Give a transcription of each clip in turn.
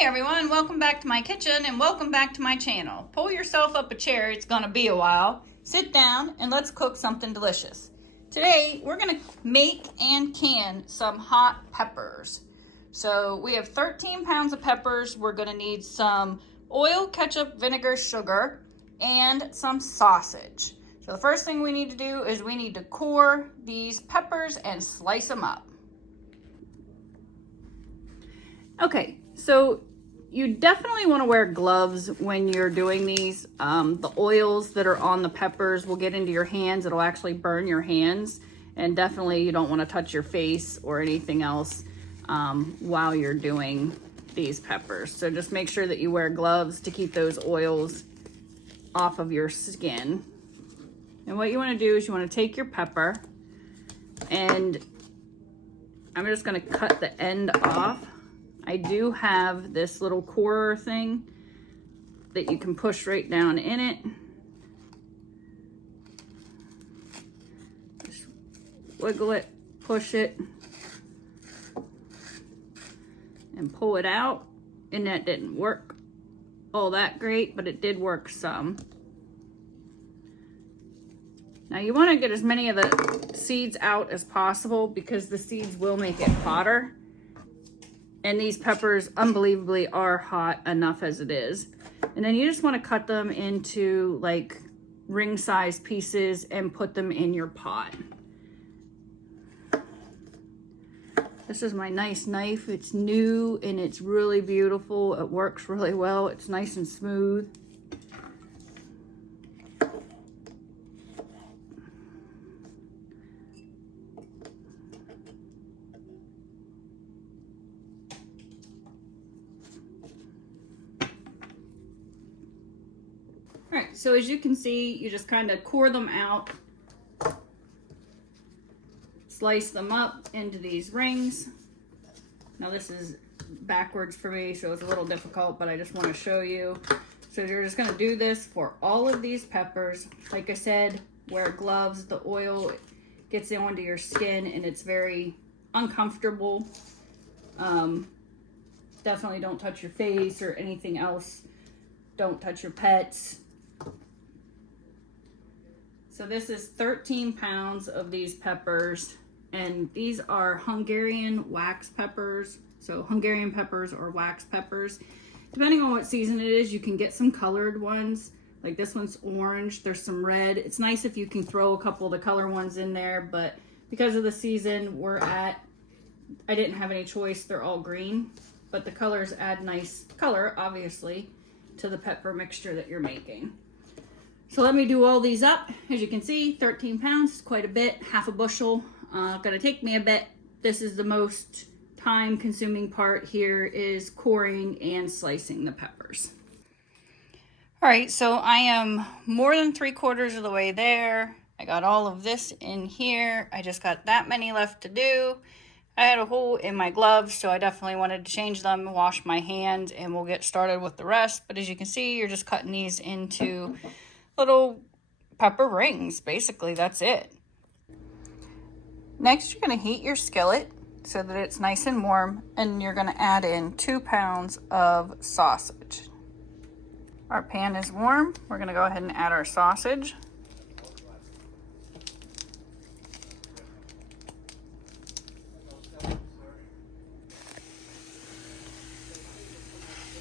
Hey everyone, welcome back to my kitchen and welcome back to my channel. Pull yourself up a chair, it's gonna be a while. Sit down and let's cook something delicious. Today we're gonna make and can some hot peppers. So we have 13 pounds of peppers. We're gonna need some oil, ketchup, vinegar, sugar, and some sausage. So the first thing we need to do is we need to core these peppers and slice them up. Okay, so you definitely want to wear gloves when you're doing these. The oils that are on the peppers will get into your hands. It'll actually burn your hands. And definitely you don't want to touch your face or anything else while you're doing these peppers. So just make sure that you wear gloves to keep those oils off of your skin. And what you want to do is you want to take your pepper, and I'm just going to cut the end off. I do have this little corer thing that you can push right down in it. Just wiggle it, push it, and pull it out. And that didn't work all that great, but it did work some. Now you want to get as many of the seeds out as possible because the seeds will make it hotter. And these peppers unbelievably are hot enough as it is. And then you just want to cut them into like ring-sized pieces and put them in your pot. This is my nice knife. It's new and it's really beautiful. It works really well. It's nice and smooth. All right, so as you can see, you just kind of core them out, slice them up into these rings. Now this is backwards for me, so it's a little difficult, but I just want to show you. So you're just gonna do this for all of these peppers. Like I said, wear gloves. The oil gets onto your skin and it's very uncomfortable. Definitely don't touch your face or anything else. Don't touch your pets. So this is 13 pounds of these peppers, and these are Hungarian wax peppers. So Hungarian peppers or wax peppers. Depending on what season it is, you can get some colored ones. Like this one's orange, there's some red. It's nice if you can throw a couple of the color ones in there, but because of the season we're at, I didn't have any choice, they're all green. But the colors add nice color, obviously, to the pepper mixture that you're making. So let me do all these up. As you can see, 13 pounds is quite a bit, half a bushel. Gonna take me a bit. This is the most time consuming part here, is coring and slicing the peppers. All right, so I am more than 3/4 of the way there. I got all of this in here. I just got that many left to do. I had a hole in my gloves, so I definitely wanted to change them, wash my hands, and we'll get started with the rest. But as you can see, you're just cutting these into little pepper rings. Basically, that's it. Next, you're going to heat your skillet so that it's nice and warm, and you're going to add in 2 pounds of sausage. Our pan is warm. We're going to go ahead and add our sausage.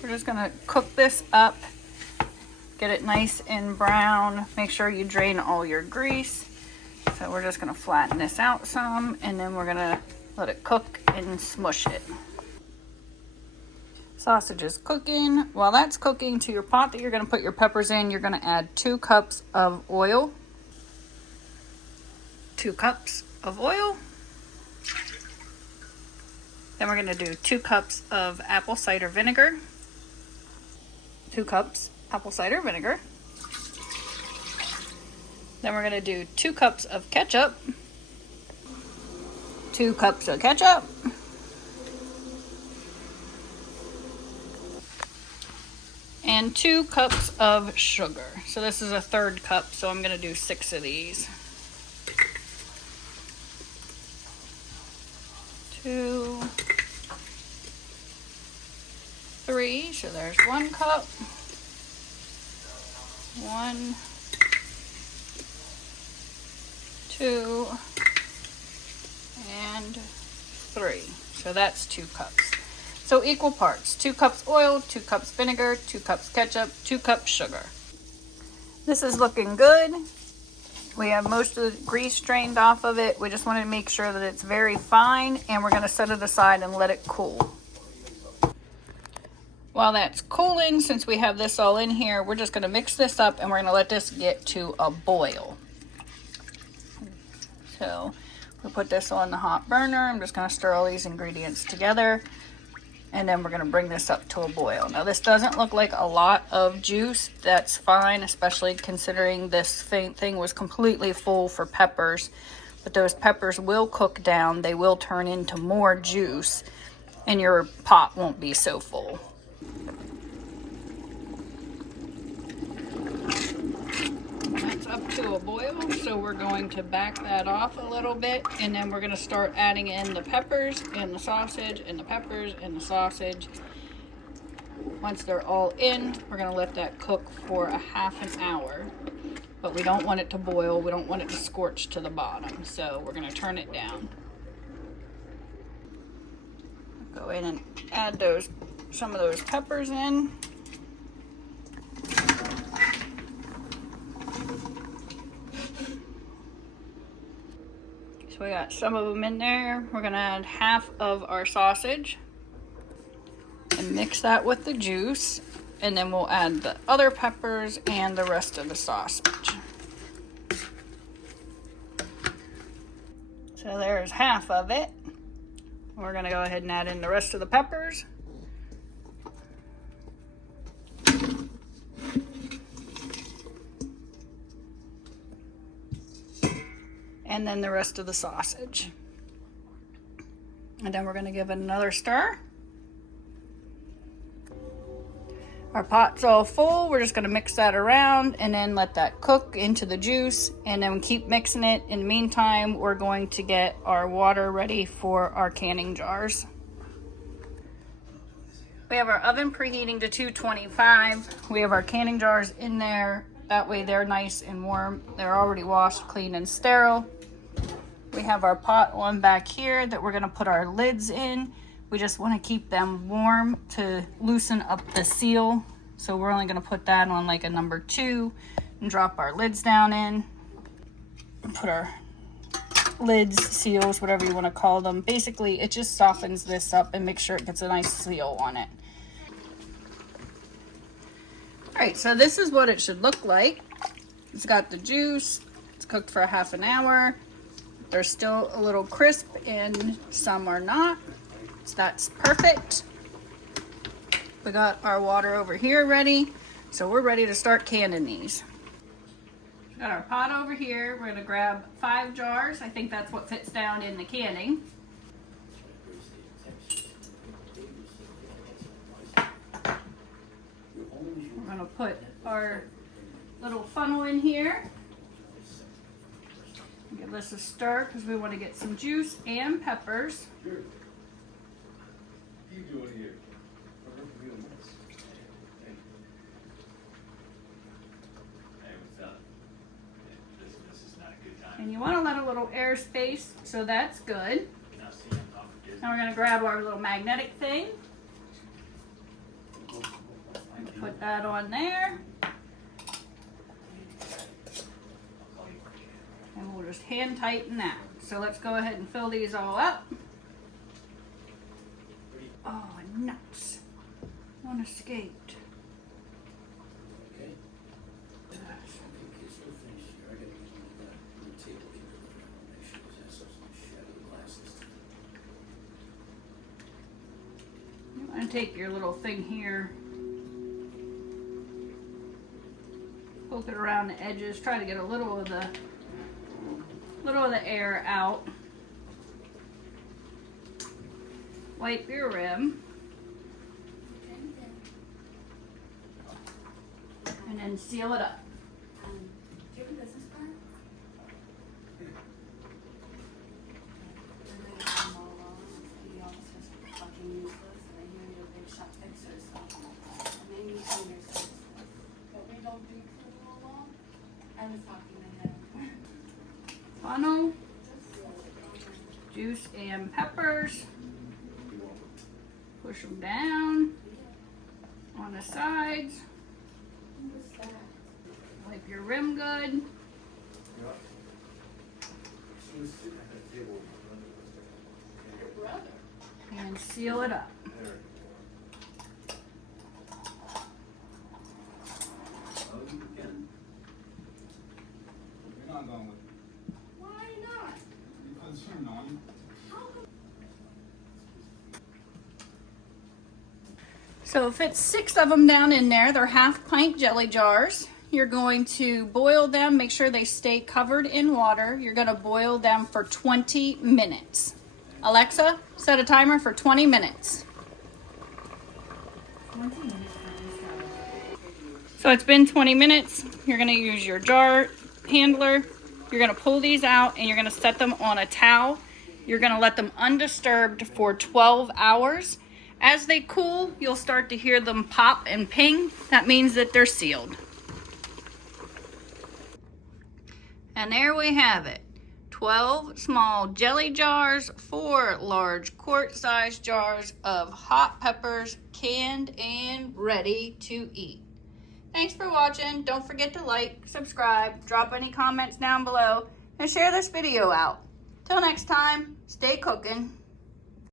We're just going to cook this up. Get it nice and brown. Make sure you drain all your grease. So we're just gonna flatten this out some, and then we're gonna let it cook and smush it. Sausage is cooking. While that's cooking, to your pot that you're gonna put your peppers in, you're gonna add 2 cups of oil. 2 cups of oil. Then we're gonna do 2 cups of apple cider vinegar. 2 cups apple cider vinegar. Then we're going to do 2 cups of ketchup. 2 cups of ketchup. And 2 cups of sugar. So this is a 1/3 cup, so I'm going to do 6 of these. 2, 3. So there's 1 cup. 1, 2, and 3. So that's 2 cups. So equal parts. 2 cups oil, 2 cups vinegar, 2 cups ketchup, 2 cups sugar. This is looking good. We have most of the grease drained off of it. We just want to make sure that it's very fine, and we're going to set it aside and let it cool. While that's cooling, since we have this all in here, we're just going to mix this up and we're going to let this get to a boil. So we'll put this on the hot burner. I'm just going to stir all these ingredients together, and then we're going to bring this up to a boil. Now this doesn't look like a lot of juice. That's fine, especially considering this thing was completely full for peppers. But those peppers will cook down. They will turn into more juice, and your pot won't be so full. That's up to a boil, so we're going to back that off a little bit, and then we're going to start adding in the peppers and the sausage and the peppers and the sausage. Once they're all in, we're going to let that cook for a half an hour, but we don't want it to boil. We don't want it to scorch to the bottom, so we're going to turn it down. Go in and add some of those peppers in. So we got some of them in there. We're gonna add half of our sausage and mix that with the juice, and then we'll add the other peppers and the rest of the sausage. So there's half of it. We're gonna go ahead and add in the rest of the peppers. And then the rest of the sausage. And then we're going to give it another stir. Our pot's all full. We're just going to mix that around and then let that cook into the juice, and then keep mixing it. In the meantime, we're going to get our water ready for our canning jars. We have our oven preheating to 225. We have our canning jars in there. That way they're nice and warm. They're already washed, clean, and sterile. We have our pot on back here that we're going to put our lids in. We just want to keep them warm to loosen up the seal. So we're only going to put that on like a number 2 and drop our lids down in. And put our lids, seals, whatever you want to call them. Basically, it just softens this up and makes sure it gets a nice seal on it. Alright, so this is what it should look like. It's got the juice. It's cooked for a half an hour. They're still a little crisp and some are not. So that's perfect. We got our water over here ready. So we're ready to start canning these. Got our pot over here. We're gonna grab 5 jars. I think that's what fits down in the canning. We're gonna put our little funnel in here. Give this a stir because we want to get some juice and peppers. Sure. What are you doing here? Hey, what's up? This is not a good time. And you want to let a little air space, so that's good. Now we're going to grab our little magnetic thing. Put that on there. And we'll just hand tighten that. So let's go ahead and fill these all up. Oh, nuts. One escaped. You want to take your little thing here, poke it around the edges, try to get a little of the air out. Wipe your rim. And then seal it up. Do you have a business card? The office is fucking useless, and I hear you're a big shop fixer, so was talking in my head. Funnel, juice and peppers. Push them down on the sides. What's that? Wipe your rim good. She was sitting at the table. Your brother. And seal it up. There. Oh, you can. You're not going with it. Why not? Because you're naughty. So fit 6 of them down in there. They're half-pint jelly jars. You're going to boil them, make sure they stay covered in water. You're gonna boil them for 20 minutes. Alexa, set a timer for 20 minutes. 20 minutes So it's been 20 minutes. You're gonna use your jar handler. You're gonna pull these out and you're gonna set them on a towel. You're gonna let them undisturbed for 12 hours. As they cool, you'll start to hear them pop and ping. That means that they're sealed. And there we have it. 12 small jelly jars, 4 large quart-sized jars of hot peppers, canned and ready to eat. Thanks for watching. Don't forget to like, subscribe, drop any comments down below, and share this video out. Till next time, stay cooking.